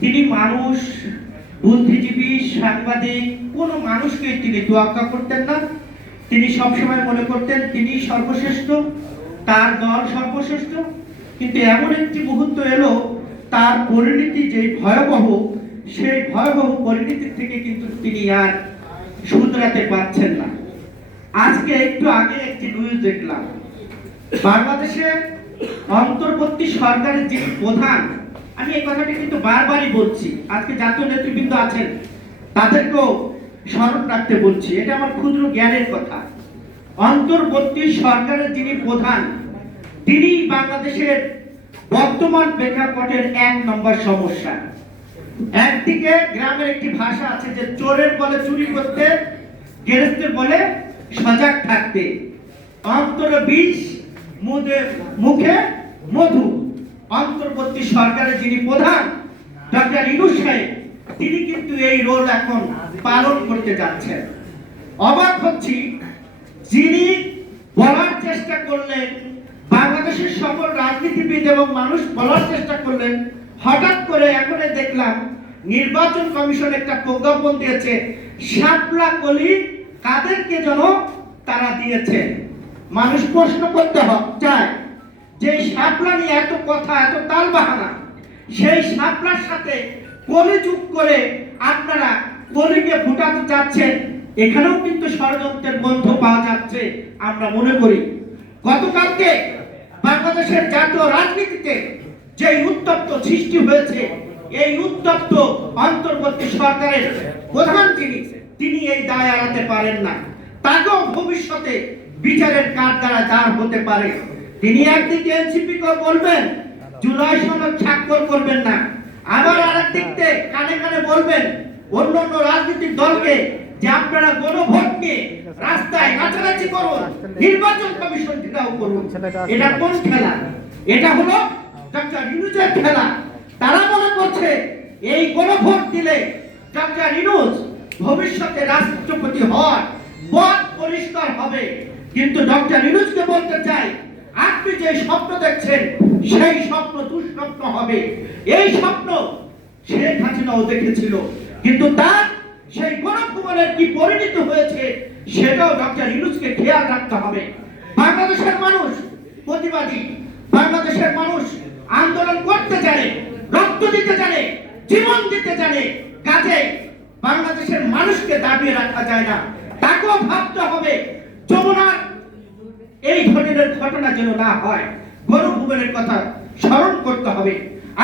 তিনি মানুষ, বুদ্ধিজীবী, সাংবাদিক, কোনো মানুষকে তিনি তোয়াক্কা করতেন না। তিনি সবসময় মনে করতেন তিনি সর্বশ্রেষ্ঠ, তার দল সর্বশ্রেষ্ঠ। কিন্তু এমন একটি মুহূর্ত এলো, তার পরিণতি যে ভয়াবহ, সেই ভয়াবহ পরিণতির থেকে কিন্তু তিনি আর শুধরাতে পারছেন না। আজকে একটু আগে একটি নিউজ দেখলাম। বাংলাদেশে অন্তর্বর্তী সরকারের যে প্রধান আমি এই কথাটি কিন্তু বারবারই বলছি। আজকে জাতীয় নেতৃবৃন্দ আছেন, তাদেরকেও স্মরণ রাখতে বলছি। এটা আমার ক্ষুদ্র জ্ঞানের কথা। অন্তর্বর্তী সরকারের যিনি প্রধান, তিনি বাংলাদেশের বর্তমান প্রেক্ষাপটের এক নম্বর সমস্যা। একদিকে গ্রামের একটি ভাষা আছে যে, চোরের বলে চুরি করতে, গেরস্তের বলে সজাগ থাকতে। অন্তর বিষ মুখে মধু। অন্তর্বর্তী সরকারের যিনি প্রধান ডক্টর ইনুস সাহেব, তিনি কিন্তু এই রোল এখন পালন করতে যাচ্ছেন। অবাক হচ্ছি, যিনি বলার চেষ্টা করলেন, বাংলাদেশের সকল রাজনীতিবিদ এবং মানুষ বলার চেষ্টা করলেন, হঠাৎ করে এখন দেখলাম নির্বাচন কমিশন একটা প্রজ্ঞাপন দিয়েছে, শাপলা কলি কাদেরকে যেন তারা দিয়েছে? মানুষ প্রশ্ন করতে চায় যে শাপলা নিয়ে এত কথা, এত তাল বাহানা সেই শাপলার সাথে কলি যুগ করে আপনারা কলিকে ফুটাতে চাচ্ছেন, এখানেও কিন্তু ষড়যন্ত্রের গন্ধ পাওয়া যাচ্ছে, আমরা মনে করি। গতকালকে বাংলাদেশের জাতীয় রাজনীতিতে যে উত্তপ্ত সৃষ্টি হয়েছে, এই উত্তপ্ত অন্তর্বর্তী সরকারের প্রধান যিনি, তিনি এই দায় এড়াতে পারেন না। তাকেও ভবিষ্যতে বিচারের কার দ্বারা দাঁড় হতে পারে। তিনি একদিকে এনসিপি বলবেন, জুলাই সনদ স্বাক্ষর করবেন না। আবার আরেক দিক কানে কানে বলবেন, অন্য অন্য রাজনৈতিক দলকে যে আপনারা গণভোট নিয়ে রাস্তায় নাচানাচি করুন, নির্বাচন কমিশন ঘেরাও করুন। এটা কোন খেলা? এটা হলো ডক্টর ইনুজের খেলা। তারা মনে করছে, এই গণভোট দিলে ডক্টর ইনুজ ভবিষ্যতে রাষ্ট্রপতি হওয়ার পথ পরিষ্কার হবে। কিন্তু ডক্টর ইনুজকে বলতে চাই আপনি যে স্বপ্ন দেখছেন, সেই স্বপ্ন দুঃস্বপ্ন হবে। এই স্বপ্ন শেখ হাসিনাও দেখেছিল, কিন্তু তার সেই গণভবনের কি পরিণত হয়েছে, সেটাও ডক্টর ইউনুসকে খেয়াল রাখতে হবে। বাংলাদেশের মানুষ প্রতিবাদী, বাংলাদেশের মানুষ আন্দোলন করতে জানে, রক্ত দিতে জানে, জীবন দিতে জানে, কাজে বাংলাদেশের মানুষকে দাবিয়ে রাখা যায় না। তাকেও ভাবতে হবে, যমুনার এই ধরনের ঘটনা যেন না হয় গণভবনের কথা স্মরণ করতে হবে।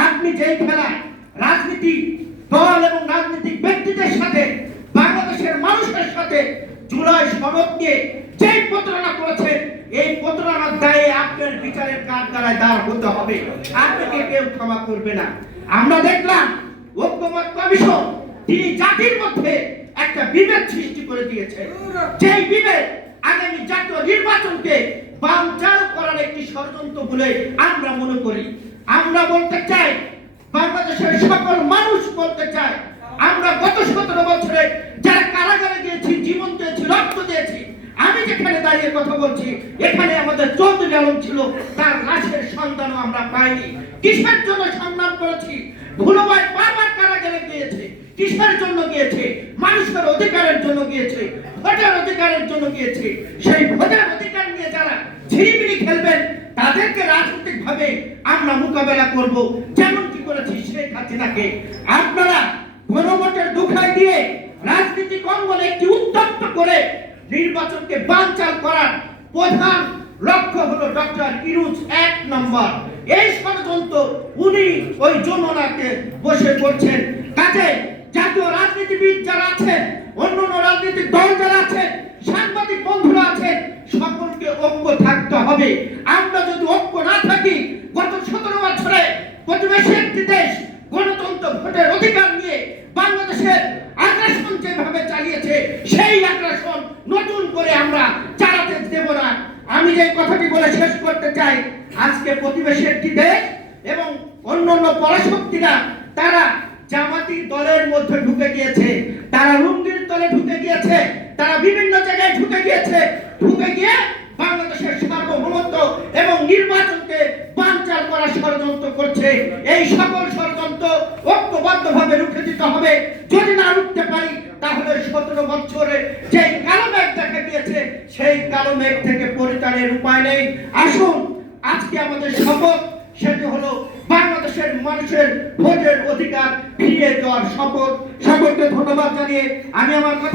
আপনি যেই খেলায় রাজনীতি দল এবং রাজনৈতিক ব্যক্তিদের সাথে, বাংলাদেশের মানুষের সাথে জুলাই সনদ নিয়ে প্রতারণা করেছেন, এই প্রতারণার দায়ে আপনার বিচারের কাঠ দ্বারায় দাঁড় হতে হবে। আপনাকে কেউ ক্ষমা করবে না। আমরা দেখলাম, ঐক্যমত কমিশন তিনি জাতির মধ্যে একটা বিভেদ সৃষ্টি করে দিয়েছে। যেই বিভেদ আগামী জাতীয় নির্বাচনকে বানচাল করার একটি ষড়যন্ত্র বলে আমরা মনে করি। আমরা বলতে চাই, বাংলাদেশের সকল মানুষ বলতে চায় আমরা গত সতেরো বছরে যারা কারাগারে গিয়েছি জীবন দিয়েছি রক্ত দিয়েছি, আমি যেখানে দাঁড়িয়ে কথা বলছি, এখানে আমাদের চৌধুরী আলম ছিল, তার লাশের সন্ধানও আমরা পাইনি। কিসের জন্য সংগ্রাম করেছি? ভুলভাই বারবার কারাগারে গিয়েছে, কিসের জন্য গিয়েছে? মানুষের অধিকারের জন্য গিয়েছে। অধিকারের জন্য গিয়েছে, সেই ভোটের অধিকার নিয়ে যারা ঝিরিমিরি খেলবেন, তাদেরকে রাজনৈতিক ভাবে আমরা মোকাবেলা করব। যেমন কি করেছি শেখ হাসিনাকে। আপনারা গণভোটের দুখাই দিয়ে রাজনীতি অঙ্গনে একটি উত্তপ্ত করে নির্বাচনকে বানচাল করার প্রধান লক্ষ্য হলো ডক্টর ইরুজ এক নম্বর। এই ষড়যন্ত্র উনি ওই যমুনাকে বসে করছেন। কাজে জাতীয় রাজনীতিবিদ যারা আছেন অন্য অন্য দল যারা সাংবাদিক বন্ধুরা আছেন সকলকে ঐক্য থাকতে হবে। আমরা যদি ঐক্য না থাকি, গত সতেরো বছরে প্রতিবেশী একটি দেশ গণতন্ত্র ভোটের অধিকার নিয়ে বাংলাদেশের আগ্রাসন যেভাবে চালিয়েছে, সেই আগ্রাসন নতুন করে আমরা চালাতে দেব না। আমি যে কথাটি বলে শেষ করতে চাই, আজকে প্রতিবেশী একটি দেশ এবং অন্যান্য পরাশক্তিরা, তারা জামাতি দলের মধ্যে ঢুকে গিয়েছে। তারা লুঙ্গির দলে ঢুকে গিয়েছে, তারা বিভিন্ন জায়গায় ঢুকে গিয়েছে। ঢুকে গিয়ে বাংলাদেশের সার্বভৌমত্ব এবং নির্বাচনকে বানচাল করার ষড়যন্ত্র করছে। এই সকল ষড়যন্ত্র ঐক্যবদ্ধ অবাধ্যভাবে রুখে দিতে হবে। যদি না রুখতে পারি, তাহলে সতেরো বছরে যে কালো মেঘ দেখা গিয়েছে সেই কালো মেঘ থেকে পরিত্রাণের উপায় নেই। আসুন, আজকে আমাদের শপথ সেটি হলো বাংলাদেশের মানুষের ভোটের অধিকার ফিরিয়ে দেওয়ার শপথ। সকলকে ধন্যবাদ জানিয়ে আমি আমার